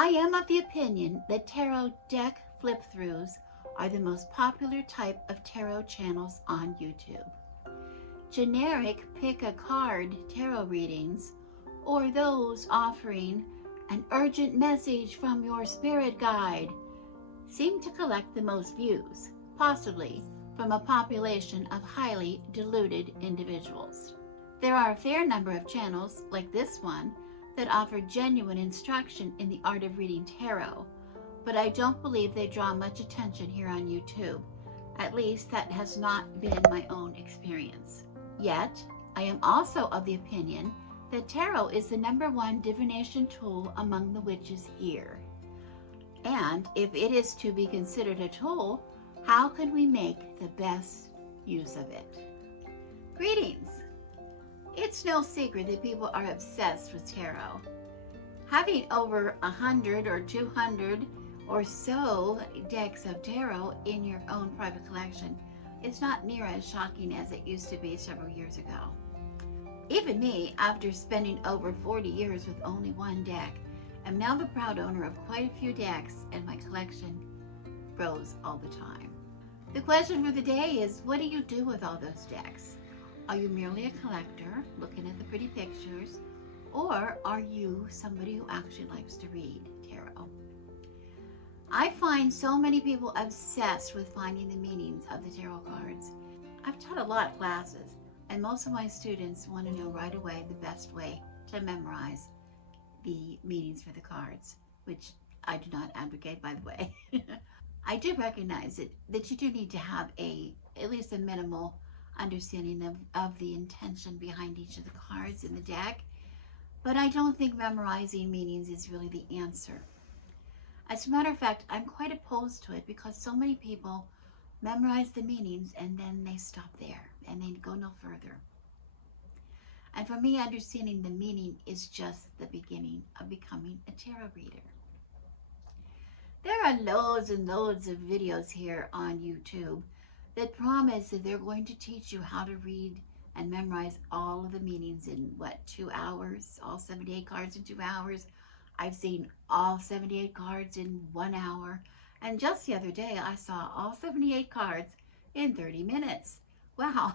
I am of the opinion that tarot deck flip-throughs are the most popular type of tarot channels on YouTube. Generic pick-a-card tarot readings, or those offering an urgent message from your spirit guide, seem to collect the most views, possibly from a population of highly deluded individuals. There are a fair number of channels, like this one, that offer genuine instruction in the art of reading tarot, but I don't believe they draw much attention here on YouTube. At least that has not been my own experience. Yet, I am also of the opinion that tarot is the #1 divination tool among the witches here. And if it is to be considered a tool, how can we make the best use of it? Greetings! It's no secret that people are obsessed with tarot. Having over 100 or 200 or so decks of tarot in your own private collection is not near as shocking as it used to be several years ago. Even me, after spending over 40 years with only one deck, am now the proud owner of quite a few decks, and my collection grows all the time. The question for the day is, what do you do with all those decks? Are you merely a collector looking at the pretty pictures, or are you somebody who actually likes to read tarot? I find so many people obsessed with finding the meanings of the tarot cards. I've taught a lot of classes, and most of my students want to know right away the best way to memorize the meanings for the cards, which I do not advocate, by the way. I do recognize that you do need to have at least a minimal understanding of the intention behind each of the cards in the deck, but I don't think memorizing meanings is really the answer. As a matter of fact, I'm quite opposed to it because so many people memorize the meanings and then they stop there and they go no further. And for me, understanding the meaning is just the beginning of becoming a tarot reader. There are loads and loads of videos here on YouTube that promise that they're going to teach you how to read and memorize all of the meanings in, 2 hours? All 78 cards in 2 hours. I've seen all 78 cards in 1 hour. And just the other day, I saw all 78 cards in 30 minutes. Wow,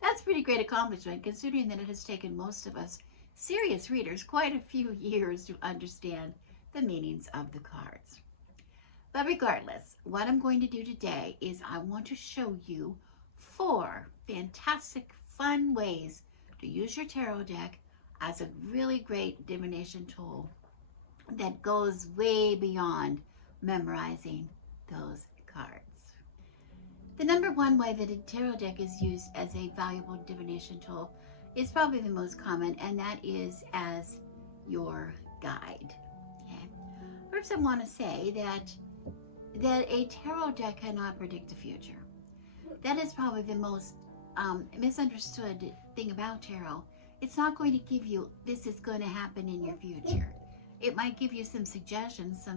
that's a pretty great accomplishment, considering that it has taken most of us serious readers quite a few years to understand the meanings of the cards. But regardless, what I'm going to do today is I want to show you 4 fantastic, fun ways to use your tarot deck as a really great divination tool that goes way beyond memorizing those cards. The #1 way that a tarot deck is used as a valuable divination tool is probably the most common, and that is as your guide. Okay? First, I want to say that a tarot deck cannot predict the future. That is probably the most misunderstood thing about tarot. It's not going to give you, this is going to happen in your future. It might give you some suggestions,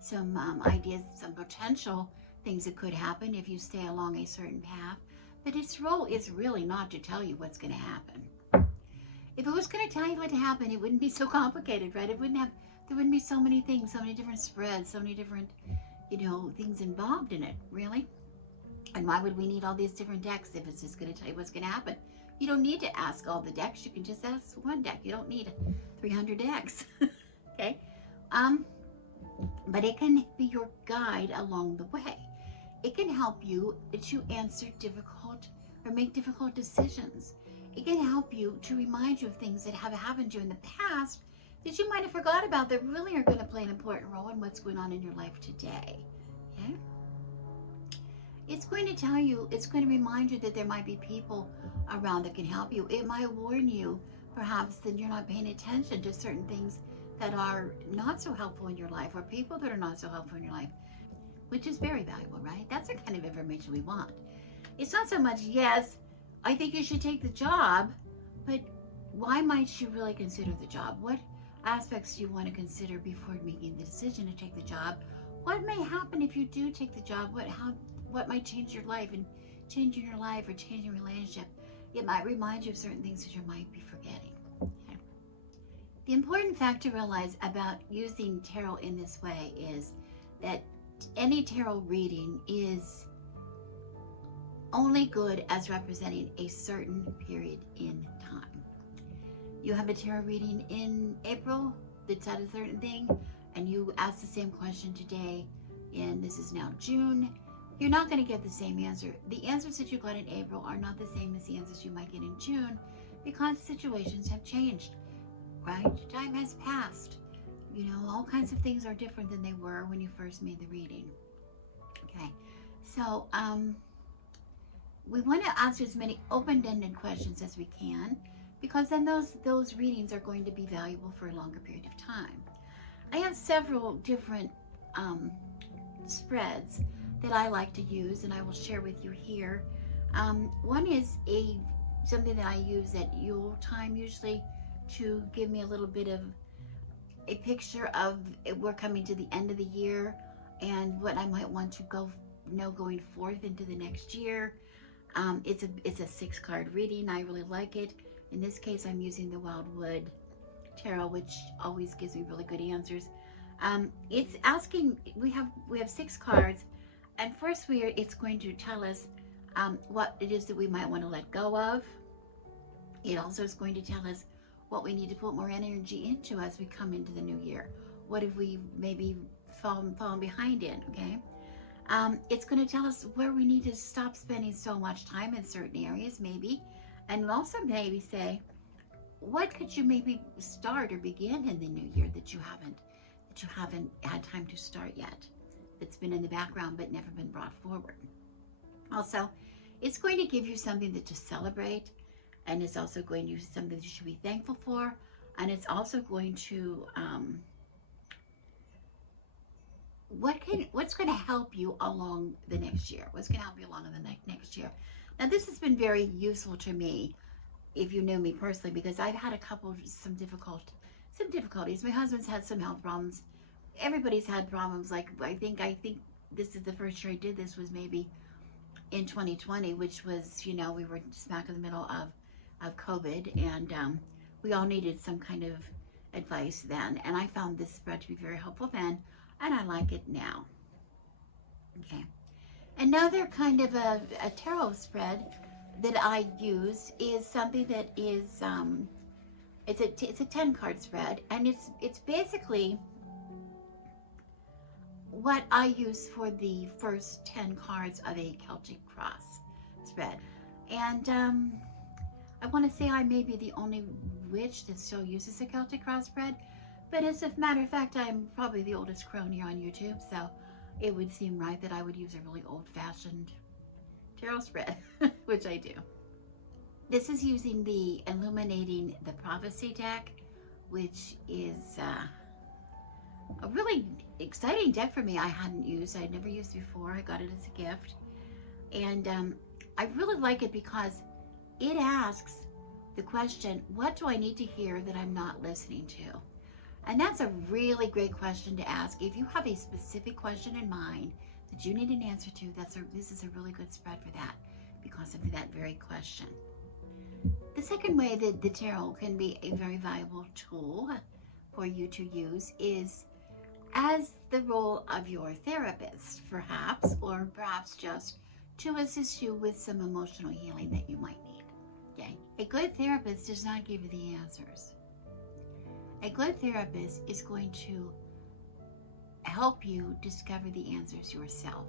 some ideas, some potential things that could happen if you stay along a certain path. But its role is really not to tell you what's going to happen. If it was going to tell you what to happen, it wouldn't be so complicated, right? There wouldn't be so many things, so many different spreads, so many different things involved in it, really. And why would we need all these different decks if it's just going to tell you what's going to happen? You don't need to ask all the decks. You can just ask one deck. You don't need 300 decks. Okay? But it can be your guide along the way. It can help you to answer difficult or make difficult decisions. It can help you to remind you of things that have happened to you in the past that you might have forgot about that really are going to play an important role in what's going on in your life today. Okay? It's going to tell you, it's going to remind you that there might be people around that can help you. It might warn you, perhaps, that you're not paying attention to certain things that are not so helpful in your life, or people that are not so helpful in your life, which is very valuable, right? That's the kind of information we want. It's not so much, yes, I think you should take the job, but why might you really consider the job? What aspects do you want to consider before making the decision to take the job? What may happen if you do take the job? What might change your life, and changing your life or changing your relationship? It might remind you of certain things that you might be forgetting. Okay? The important fact to realize about using tarot in this way is that any tarot reading is only good as representing a certain period in time. You have a tarot reading in April that said a certain thing, and you ask the same question today, and this is now June, you're not going to get the same answer. The answers that you got in April are not the same as the answers you might get in June because situations have changed, right? Time has passed. You know, all kinds of things are different than they were when you first made the reading. Okay, so we want to ask as many open-ended questions as we can, because then those readings are going to be valuable for a longer period of time. I have several different spreads that I like to use, and I will share with you here. One is something that I use at Yule time usually to give me a little bit of a picture of we're coming to the end of the year and what I might want to going forth into the next year. It's a 6-card reading. I really like it. In this case, I'm using the Wildwood Tarot, which always gives me really good answers. It's asking, we have 6 cards, and first it's going to tell us what it is that we might want to let go of. It also is going to tell us what we need to put more energy into as we come into the new year. What have we maybe fallen behind in, okay? It's going to tell us where we need to stop spending so much time in certain areas, maybe, and also maybe say, what could you maybe start or begin in the new year that you haven't had time to start yet, that's been in the background but never been brought forward. Also, it's going to give you something to celebrate, and it's also going to give you something that you should be thankful for, and it's also going to what's going to help you along the next year. What's going to help you along in the next year. Now, this has been very useful to me, if you know me personally, because I've had some difficulties. My husband's had some health problems. Everybody's had problems. Like I think this is the first year I did this was maybe in 2020, which was, we were smack in the middle of COVID, and we all needed some kind of advice then. And I found this spread to be very helpful then, and I like it now. Okay. Another kind of a tarot spread that I use is something that is it's a 10-card spread, and it's basically what I use for the first 10 cards of a Celtic cross spread. And I want to say I may be the only witch that still uses a Celtic cross spread, but as a matter of fact, I'm probably the oldest crone here on YouTube, so it would seem right that I would use a really old-fashioned tarot spread, which I do. This is using the Illuminating the Prophecy deck, which is a really exciting deck for me. I hadn't used. I'd never used it before. I got it as a gift, and I really like it because it asks the question, what do I need to hear that I'm not listening to? And that's a really great question to ask. If you have a specific question in mind that you need an answer to, this is a really good spread for that, because of that very question. The second way that the tarot can be a very valuable tool for you to use is as the role of your therapist, perhaps, or perhaps just to assist you with some emotional healing that you might need. Okay? A good therapist does not give you the answers. A good therapist is going to help you discover the answers yourself.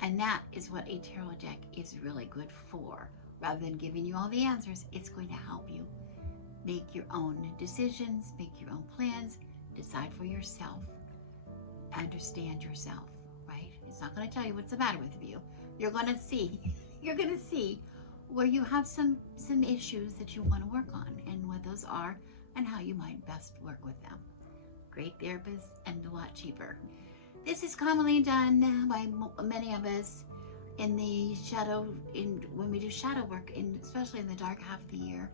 And that is what a tarot deck is really good for. Rather than giving you all the answers, it's going to help you make your own decisions, make your own plans, decide for yourself, understand yourself, right? It's not going to tell you what's the matter with you. You're going to see where you have some issues that you want to work on and what those are and how you might best work with them. Great therapists and a lot cheaper. This is commonly done by many of us in the when we do shadow work, especially in the dark half of the year.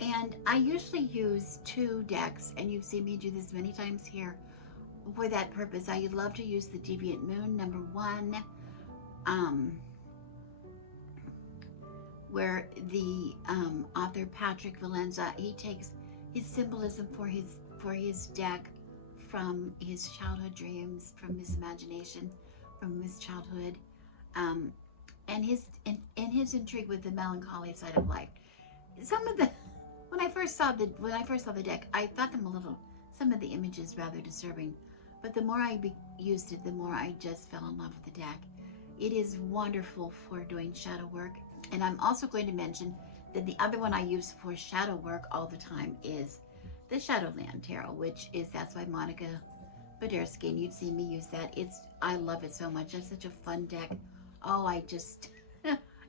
And I usually use 2 decks, and you've seen me do this many times here for that purpose. I love to use the Deviant Moon, number 1, where the author Patrick Valenza, he takes his symbolism for his deck from his childhood dreams, from his imagination, from his childhood, um, and his intrigue with the melancholy side of life. Some of the when I first saw the deck, I thought some of the images rather disturbing, but the more I used it, the more I just fell in love with the deck. It is wonderful for doing shadow work, and I'm also going to mention that the other one I use for shadow work all the time is the Shadowland Tarot, that's by Monica Badersky, and you've seen me use that. I love it so much. It's such a fun deck. Oh, I just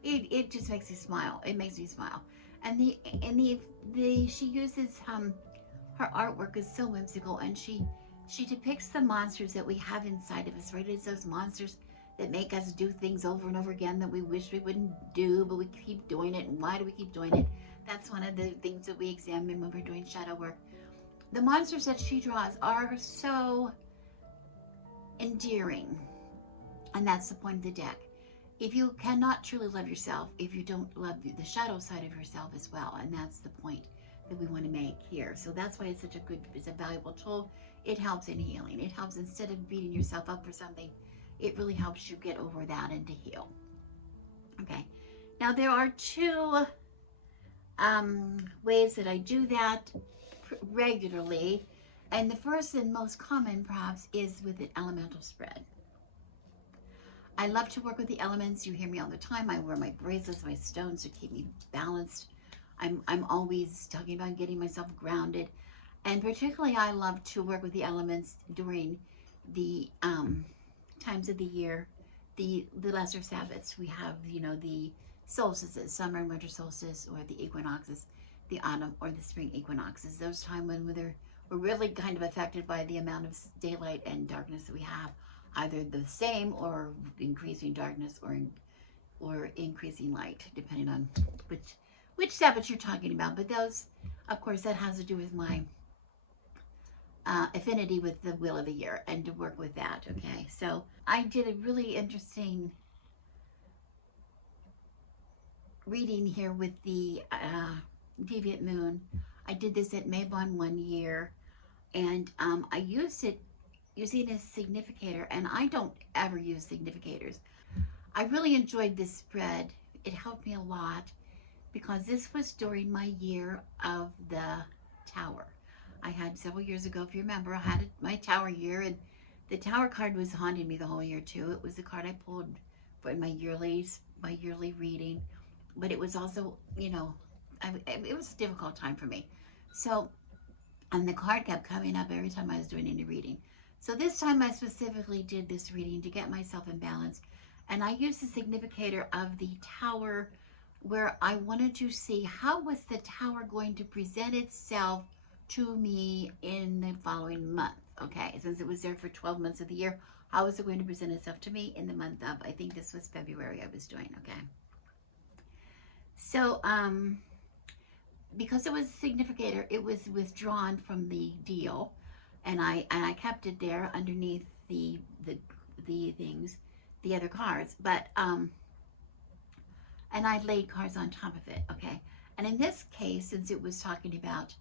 it just makes me smile. It makes me smile. And she uses her artwork is so whimsical, and she depicts the monsters that we have inside of us, right? It's those monsters that make us do things over and over again that we wish we wouldn't do, but we keep doing it. And why do we keep doing it? That's one of the things that we examine when we're doing shadow work. The monsters that she draws are so endearing, and that's the point of the deck. If you cannot truly love yourself, if you don't love the shadow side of yourself as well, and that's the point that we want to make here. So that's why it's a valuable tool. It helps in healing. It helps, instead of beating yourself up for something, it really helps you get over that and to heal. Okay, now there are two ways that I do that regularly, and the first and most common perhaps is with an elemental spread. I love to work with the elements. You hear me all the time. I wear my bracelets, my stones to keep me balanced. I'm always talking about getting myself grounded, and particularly I love to work with the elements during the times of the year, the lesser Sabbats. We have, the solstices, summer and winter solstice, or the equinoxes, the autumn or the spring equinoxes. Those times when we're really kind of affected by the amount of daylight and darkness that we have, either the same or increasing darkness or increasing light, depending on which Sabbath you're talking about. But those, of course, that has to do with my affinity with the wheel of the year and to work with that. Okay, so I did a really interesting reading here with the Deviant Moon. I did this at Mabon one year, and I used it using a significator, and I don't ever use significators. I really enjoyed this spread. It helped me a lot because this was during my year of the Tower. I had several years ago, if you remember, I had my Tower year, and the Tower card was haunting me the whole year too. It was the card I pulled for my yearly reading, but it was also, it was a difficult time for me. So, and the card kept coming up every time I was doing any reading. So this time I specifically did this reading to get myself in balance, and I used the significator of the Tower, where I wanted to see how was the Tower going to present itself to me in the following month. Okay, since it was there for 12 months of the year, how was it going to present itself to me in the month of, I think this was February I was doing. Okay, so because it was a significator, it was withdrawn from the deal, and I kept it there underneath the things, the other cards, but and I laid cards on top of it. Okay, and in this case, since it was talking about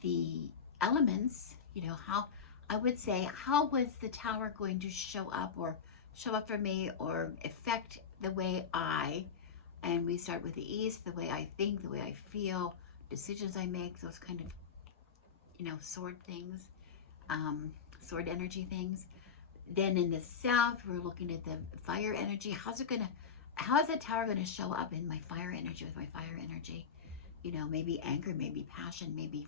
the elements, how I would say, how was the Tower going to show up for me or affect the way and we start with the East, the way I think, the way I feel, decisions I make, those kind of, sword things, sword energy things. Then in the South, we're looking at the fire energy. How is the Tower going to show up in my fire energy, with my fire energy? Maybe anger, maybe passion, maybe,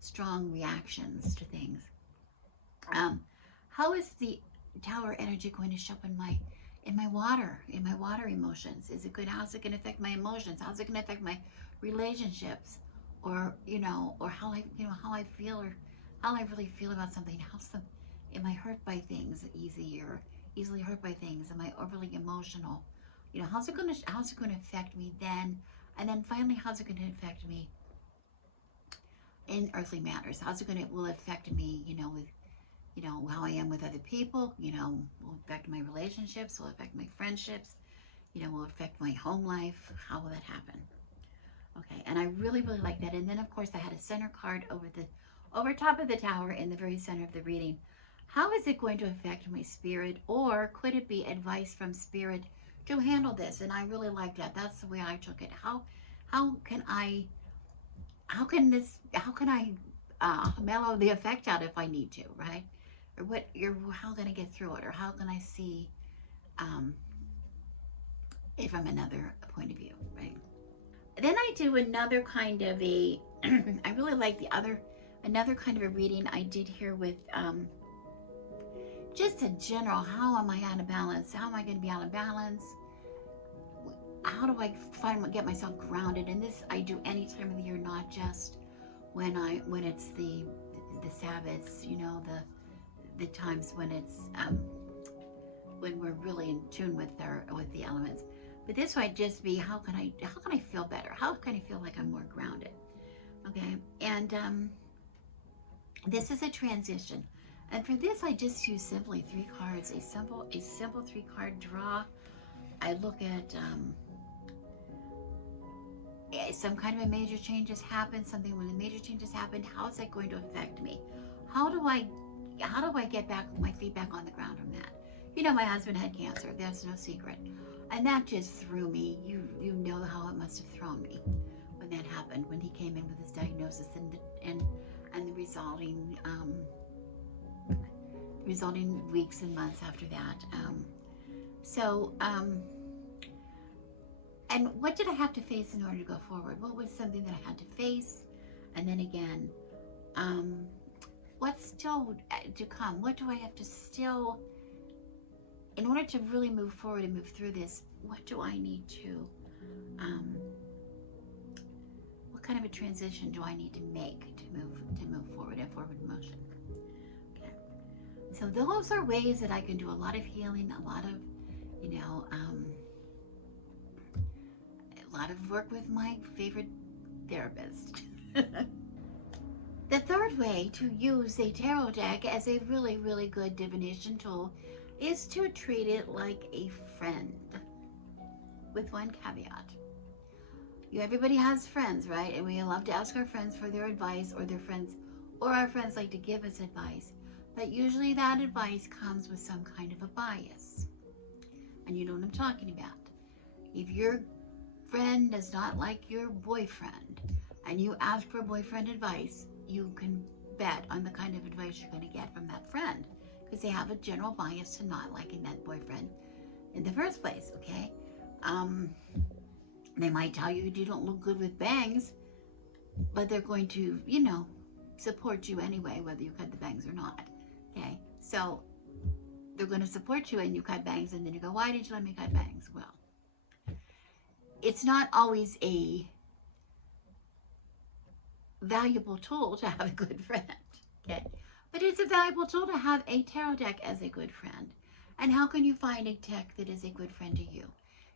strong reactions to things. How is the Tower energy going to show up in my water emotions? Is it good? How's it going to affect my emotions? How's it going to affect my relationships? Or, or how I feel, or how I really feel about something. Am I hurt by things easily hurt by things? Am I overly emotional? How's it going to affect me then? And then finally, how's it going to affect me in earthly matters? Will it affect me, with, how I am with other people? Will affect my relationships? Will affect my friendships? Will affect my home life? How will that happen? Okay, and I really, really like that. And then of course I had a center card over top of the tower in the very center of the reading. How is it going to affect my spirit, or could it be advice from spirit to handle this? And I really like that. That's the way I took it. How can I mellow the effect out if I need to, right? Or how can I get through it, or how can I see um, it from another point of view, right? Then I do another kind of a, I really like another kind of a reading I did here with just a general, how am I out of balance? How am I going to be out of balance? How do I get myself grounded? And this I do any time of the year, not just when it's the Sabbaths, you know, the times when it's when we're really in tune with the elements. But this might just be how can I feel better? How can I feel like I'm more grounded? Okay, and this is a transition, and for this I just use simply 3 cards, a simple 3-card draw. I look at some kind of a major change has happened. Something when the major changes happened, how is that going to affect me? How do I get back my feet back on the ground from that? You know, my husband had cancer. That's no secret. And that just threw me. You know how it must have thrown me when that happened, when he came in with his diagnosis and the resulting weeks and months after that. And what did I have to face in order to go forward? What was something that I had to face? And then again, what's still to come? What do I have to still, in order to really move forward and move through this, what do I need to, what kind of a transition do I need to make to move forward and forward motion? Okay. So those are ways that I can do a lot of healing, a lot of, you know, a lot of work with my favorite therapist. The third way to use a tarot deck as a really, really good divination tool is to treat it like a friend, with one caveat. Everybody has friends, right? And we love to ask our friends for their advice, or our friends like to give us advice. But usually that advice comes with some kind of a bias. And you know what I'm talking about. If your friend does not like your boyfriend and you ask for boyfriend advice, you can bet on the kind of advice you're going to get from that friend, because they have a general bias to not liking that boyfriend in the first place. Okay, they might tell you don't look good with bangs, but they're going to, you know, support you anyway, whether you cut the bangs or not. Okay, so they're going to support you and you cut bangs, and then you go, why did you let me cut bangs? Well, it's not always a valuable tool to have a good friend, okay? But it's a valuable tool to have a tarot deck as a good friend. And how can you find a deck that is a good friend to you?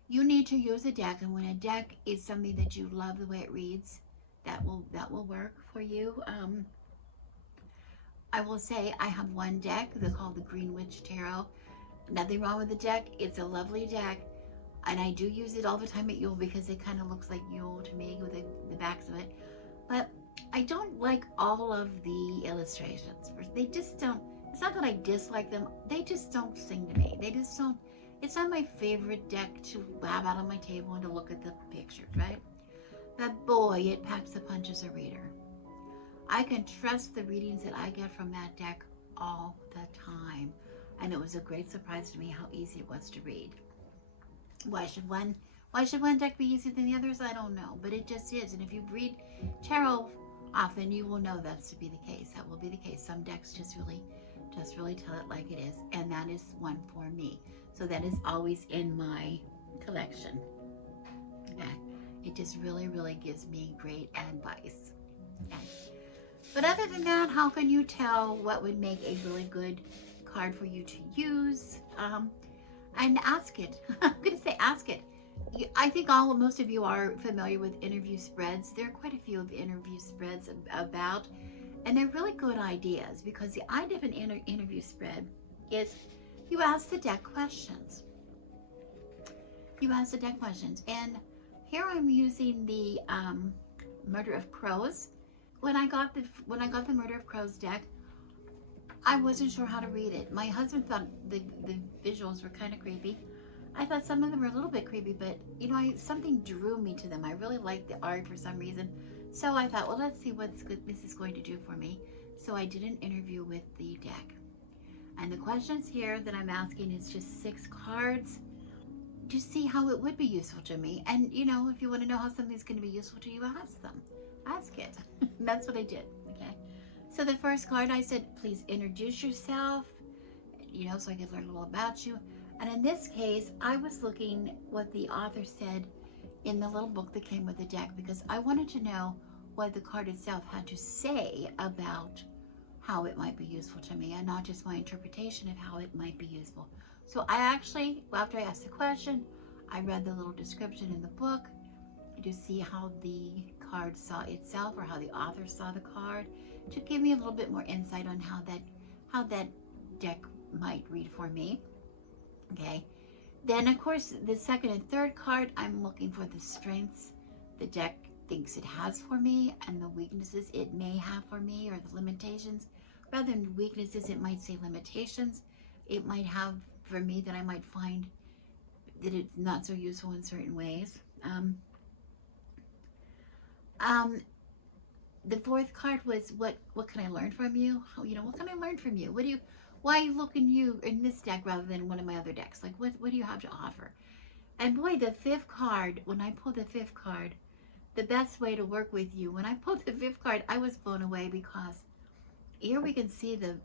You need to use a deck, and when a deck is something that you love the way it reads, that will work for you. I will say I have one deck. They're called the Green Witch Tarot. Nothing wrong with the deck. It's a lovely deck. And I do use it all the time at Yule because it kind of looks like Yule to me with the backs of it. But I don't like all of the illustrations. They just don't, it's not that I dislike them, they just don't sing to me. They just don't, it's not my favorite deck to have out on my table and to look at the pictures, right? But boy, it packs a punch as a reader. I can trust the readings that I get from that deck all the time. And it was a great surprise to me how easy it was to read. Why should one deck be easier than the others? I don't know, but it just is. And if you read tarot often, you will know that's to be the case. That will be the case. Some decks just really tell it like it is, and that is one for me. So that is always in my collection. Okay. It just really, really gives me great advice. Okay. But other than that, how can you tell what would make a really good card for you to use? And ask it. I'm going to say ask it. I think most of you are familiar with interview spreads. There are quite a few of interview spreads about, and they're really good ideas, because the idea of an interview spread is you ask the deck questions. You ask the deck questions, and Here I'm using the Murder of Crows. When I got the Murder of Crows deck, I wasn't sure how to read it. My husband thought the visuals were kind of creepy. I thought some of them were a little bit creepy, but you know, something drew me to them. I really liked the art for some reason. So I thought, well, let's see what this is going to do for me. So I did an interview with the deck. And the questions here that I'm asking is just 6 cards to see how it would be useful to me. And you know, if you want to know how something's going to be useful to you, ask them. Ask it. That's what I did. Okay. So the first card, I said, please introduce yourself, you know, so I could learn a little about you. And in this case, I was looking what the author said in the little book that came with the deck, because I wanted to know what the card itself had to say about how it might be useful to me, and not just my interpretation of how it might be useful. So I actually, after I asked the question, I read the little description in the book to see how the card saw itself, or how the author saw the card, to give me a little bit more insight on how that deck might read for me. Okay. Then of course the second and third card, I'm looking for the strengths the deck thinks it has for me, and the weaknesses it may have for me, or the limitations. Rather than weaknesses, it might say limitations it might have for me, that I might find that it's not so useful in certain ways. The fourth card was what can I learn from you? You know, what can I learn from you? Why look in you in this deck rather than one of my other decks? Like, what do you have to offer? And boy, the fifth card, when I pulled the fifth card, the best way to work with you, when I pulled the fifth card, I was blown away, because here we can see the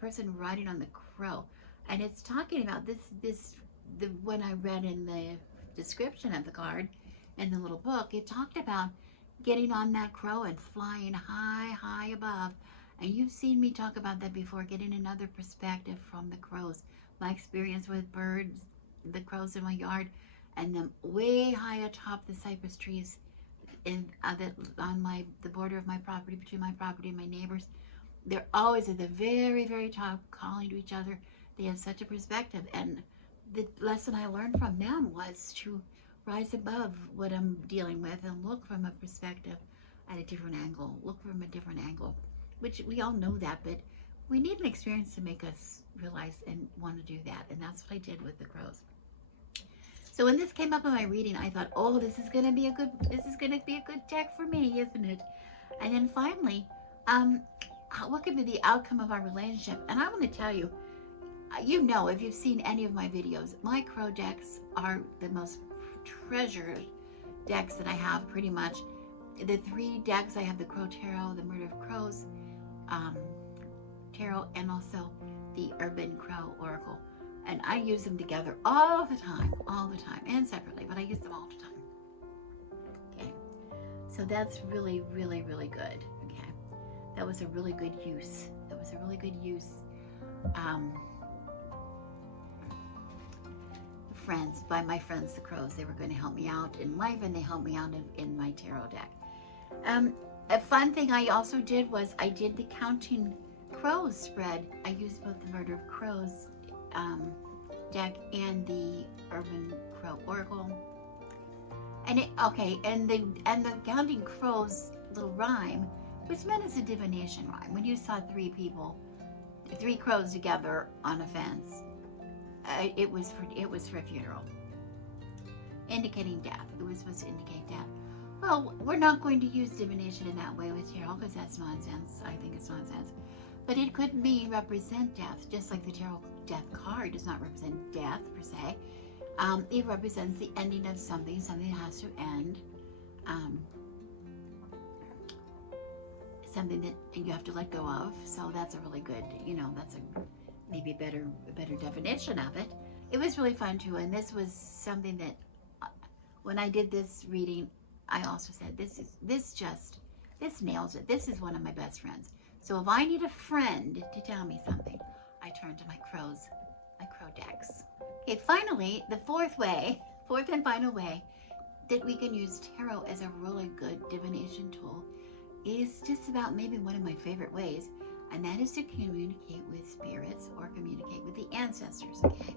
person riding on the crow, and it's talking about when I read in the description of the card in the little book, it talked about getting on that crow and flying high above. And you've seen me talk about that before, getting another perspective from the crows. My experience with birds, the crows in my yard, and them way high atop the cypress trees on the border of my property, between my property and my neighbors. They're always at the very top, calling to each other. They have such a perspective, and the lesson I learned from them was to rise above what I'm dealing with and look from a perspective at a different angle. Look from a different angle, which we all know that, but we need an experience to make us realize and want to do that. And that's what I did with the crows. So when this came up in my reading, I thought, oh, this is going to be a good deck for me, isn't it? And then finally, what could be the outcome of our relationship? And I want to tell you, you know, if you've seen any of my videos, my crow decks are the most treasured decks that I have, pretty much. The 3 decks, I have the Crow Tarot, the Murder of Crows Tarot, and also the Urban Crow Oracle. And I use them together all the time, and separately, but I use them all the time. Okay, so that's really good. Okay, that was a really good use. By my friends, the crows. They were going to help me out in life, and they helped me out in my tarot deck. A fun thing I also did was I did the Counting Crows spread. I used both the Murder of Crows deck and the Urban Crow Oracle. And the Counting Crows little rhyme was meant as a divination rhyme. When you saw 3 crows together on a fence, it was for a funeral, indicating death. It was supposed to indicate death. Well, we're not going to use divination in that way with tarot, because that's nonsense. I think it's nonsense. But it could represent death, just like the tarot death card does not represent death per se. It represents the ending of something that has to end. Something that you have to let go of. So that's a really good, that's maybe a better definition of it. It was really fun too, and this was something that when I did this reading, I also said this nails it. This is one of my best friends. So if I need a friend to tell me something, I turn to my crow decks. Okay, finally, the fourth and final way that we can use tarot as a really good divination tool is just about maybe one of my favorite ways, and that is to communicate with spirits or communicate with the ancestors, okay?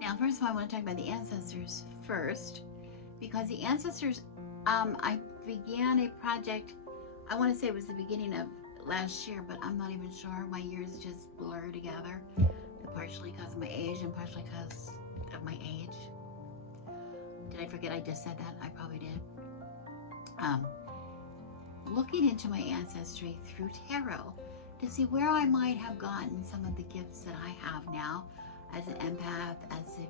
Now, first of all, I want to talk about the ancestors first, because the ancestors, I began a project, I want to say it was the beginning of last year, but I'm not even sure. My years just blur together, partially because of my age and partially because of my age. Did I forget I just said that? I probably did. Looking into my ancestry through tarot to see where I might have gotten some of the gifts that I have now as an empath, as a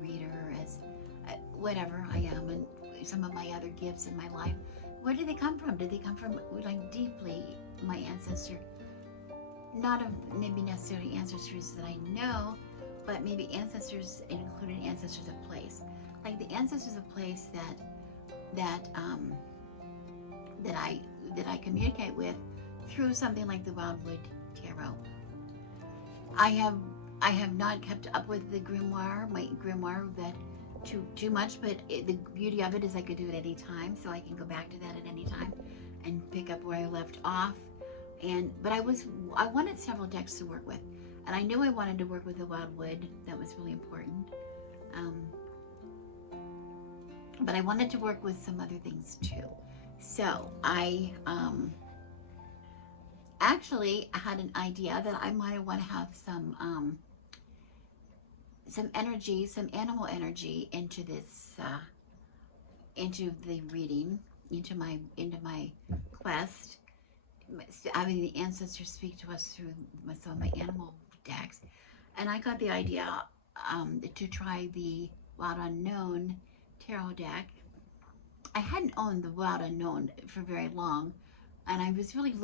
reader, as whatever I am, and some of my other gifts in my life. Where did they come from? Did they come from like deeply my ancestor? Not of maybe necessarily ancestors that I know, but maybe ancestors, including ancestors of place, like the ancestors of place that I communicate with through something like the Wildwood Tarot. I have not kept up with the grimoire, my grimoire, that too much, but the beauty of it is I could do it any time, so I can go back to that at any time and pick up where I left off. But I wanted several decks to work with, and I knew I wanted to work with the Wildwood. That was really important. But I wanted to work with some other things too. So I actually had an idea that I might want to have some energy, some animal energy into this, into the reading, into my quest. Having the ancestors speak to us through some of my animal decks, and I got the idea to try the Wild Unknown tarot deck. I hadn't owned the Wild Unknown for very long, and I was really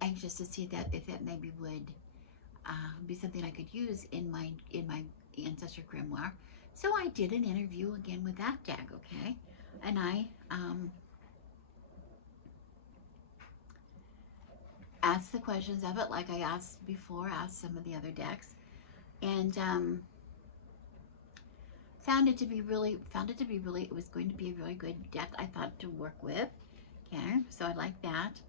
anxious to see if that maybe would be something I could use in my ancestor grimoire. So I did an interview again with that deck, okay, and I asked the questions of it like I asked some of the other decks, and found it to be really, it was going to be a really good deck, I thought, to work with. Okay, so I like that.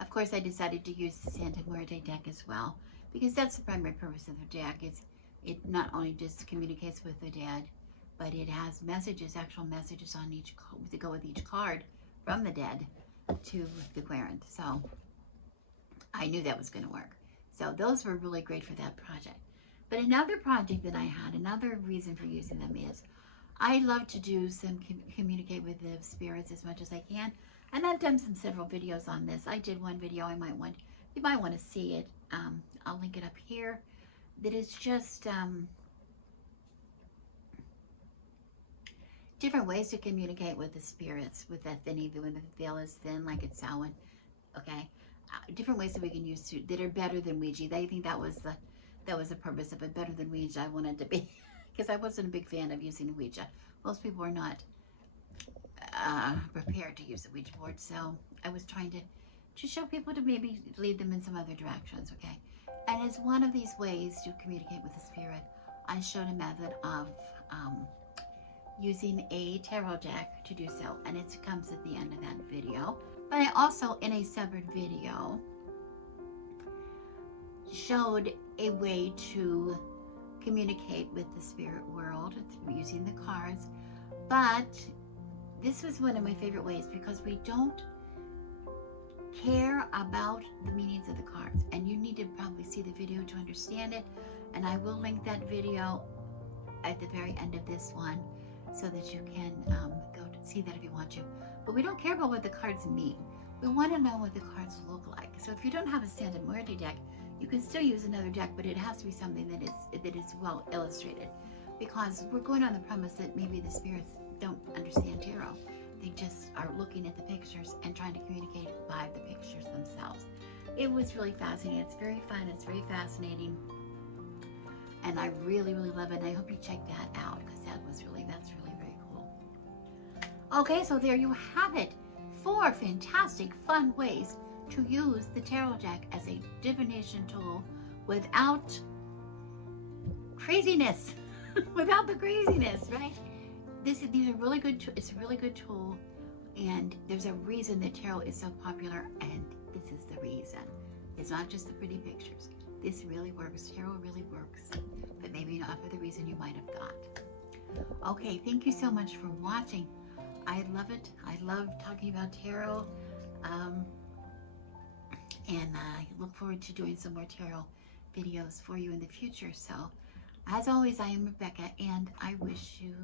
Of course, I decided to use the Santa Muerte deck as well, because that's the primary purpose of the deck. It not only just communicates with the dead, but it has messages, actual messages on each, to go with each card from the dead to the querent. So I knew that was going to work. So those were really great for that project. But another project that I had, another reason for using them is I love to do communicate with the spirits as much as I can. And I've done several videos on this. I did one video you might want to see it. I'll link it up here. That is just different ways to communicate with the spirits with that thin, when the veil is thin, like it's Samhain. Okay, different ways that we can use that are better than Ouija. I think that was the purpose of it, better than Ouija. I wanted to be, because I wasn't a big fan of using Ouija. Most people are not prepared to use the Ouija board, so I was trying to show people, to maybe lead them in some other directions. Okay, and as one of these ways to communicate with the spirit, I showed a method of using a tarot deck to do so, and it comes at the end of that video. But I also, in a separate video, showed a way to communicate with the spirit world using the cards. But this was one of my favorite ways, because we don't care about the meanings of the cards, and you need to probably see the video to understand it, and I will link that video at the very end of this one so that you can go to see that if you want to. But we don't care about what the cards mean. We want to know what the cards look like. So if you don't have a Santa Muerte deck, you can still use another deck, but it has to be something that is well illustrated, because we're going on the premise that maybe the spirits don't understand tarot. They just are looking at the pictures and trying to communicate by the pictures themselves. It was really fascinating. It's very fun. It's very fascinating. And I really, really love it. And I hope you check that out, because that's really very cool. Okay, so there you have it. 4 fantastic, fun ways to use the tarot deck as a divination tool without craziness. Without the craziness, right? These are really good. It's a really good tool, and there's a reason that tarot is so popular, and this is the reason. It's not just the pretty pictures. This really works. Tarot really works, but maybe not for the reason you might have thought. Okay, thank you so much for watching. I love it. I love talking about tarot. And I look forward to doing some more tarot videos for you in the future. So, as always, I am Rebecca, and I wish you